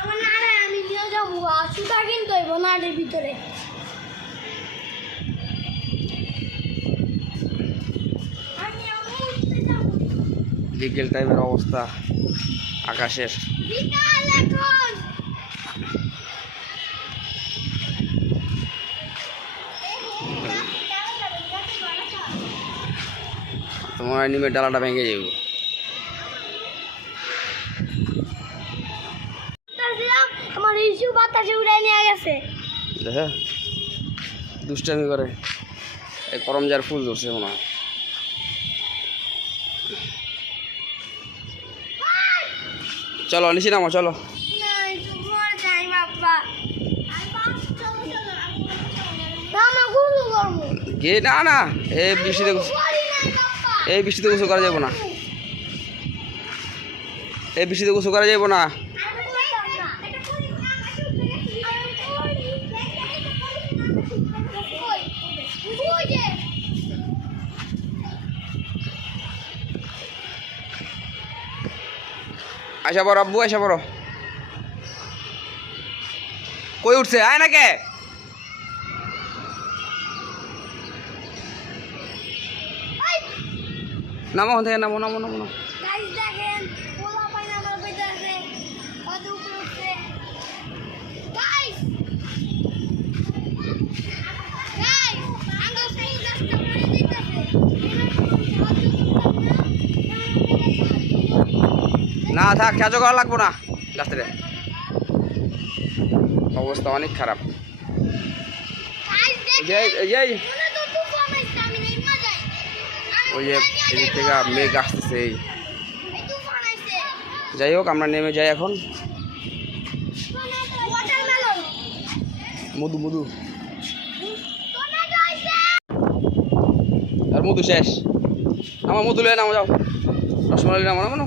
আমার নাড়া আমি নিয়ে যাব। সুতা কিনতে নাড়ের ভিতরে আমি আমি উঠতে যাব। বিকেল টাইমের অবস্থা আকাশের। তোমার নিমের ডালাটা ভেঙে যাব বলতেছিলাম, আমার ইস্যু বাতাসে উড়ে নিয়ে গেছে। দেখে দুষ্টামি করে। এই করমজার ফুল ধরছে মনে হয়। চলো, নিচে নামো, চলো। গে, না না এই বৃষ্টিতে এই বৃষ্টিতে গোসল করা যাব না। এই বৃষ্টিতে গোসল করা যাব না আমি করতাম না এটা করি না আমি করি কই ওই যে আশা বড় আব্বু আশা বড় কই উঠছে? আয় না কে? নামো থেকে নামো নামো নামো নামো। গাইস দেখেন পোলা পাইনা আমার বেঁচে আছে কত উপরে উঠছে গাইস গাইস আঙ্গো ফুল গাছটা পড়ে দিতেছে না থাক খেঁচো করা লাগবো না। গাছতে অবস্থা অনেক খারাপ। ওই যে থেকে মেঘ আসতেছে যাই হোক, আমরা নেমে যাই এখন। মধু মধু। আর মধু শেষ। আমার মধু লে নামো যাও। রসমালাই নামো নামো।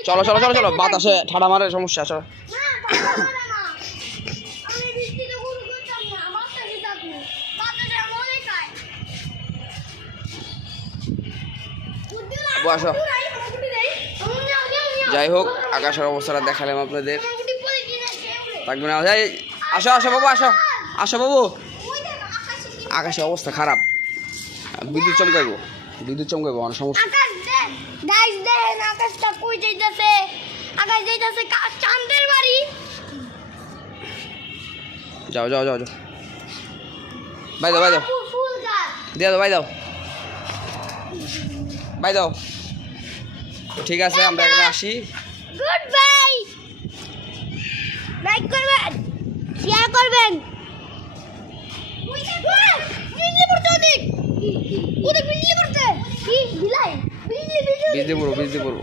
চলো চলো চলো চলো বাতাসে ঠাডা মারে সমস্যা চলো। যাই হোক আকাশের অবস্থাটা দেখালাম আপনাদের। থাকবে না যাই আসো আসো বাবু আসো। আসো বাবু। আকাশের অবস্থা খারাপ। বিদ্যুৎ চমকাইবো। বিদ্যুৎ চমকাইবো অনেক সমস্যা আকাশ গাইস দেখেন, আকাশটা কই যাইতাছে? আকাশ যাইতাছে কা- চাঁদের বাড়ি যাও যাও যাও যাও বাই দাও বাই দিয়ে দাও বাই দাও বাই দাও ঠিক আছে আমরা এখানে আসি গুড বাই লাইক করবেন শেয়ার করবেন ওদিক ওদিক বিজলি পড়ব বিজলি পড়ব।